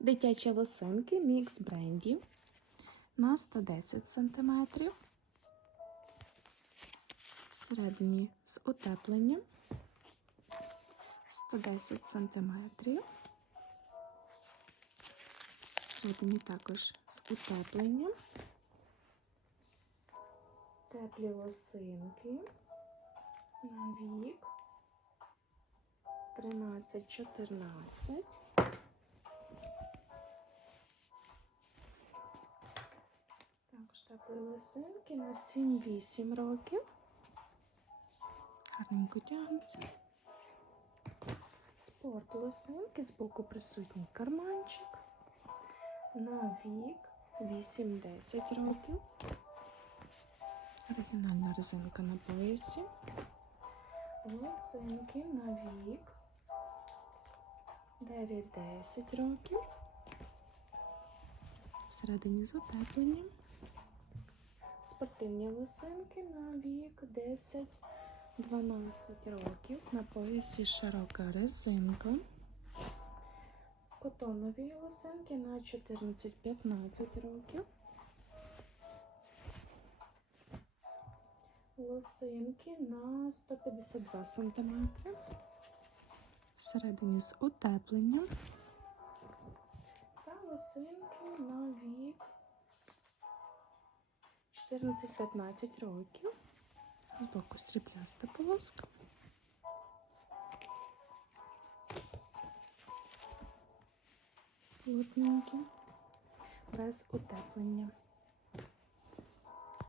Дитячі лосинки мікс брендів на 110 см. Всередині з утепленням 110 см. Всередині також з утепленням. Теплі лосинки на вік 13-14. Також теплі лосинки на 7-8 років. Гарненько тягнеться. Спорт лосинки, збоку присутній карманчик. На вік 8-10 років. Оригінальна резинка на поясі. Лосинки на вік 9-10 років. Всередині з утепленням. Спортивні лосинки на вік 10-12 років. На поясі широка резинка. Котонові лосинки на 14-15 років. Лосинки на 152 см. Всередині з утепленням. 14-15 років. Збоку срібляста полоска. Плотненькі, без утеплення.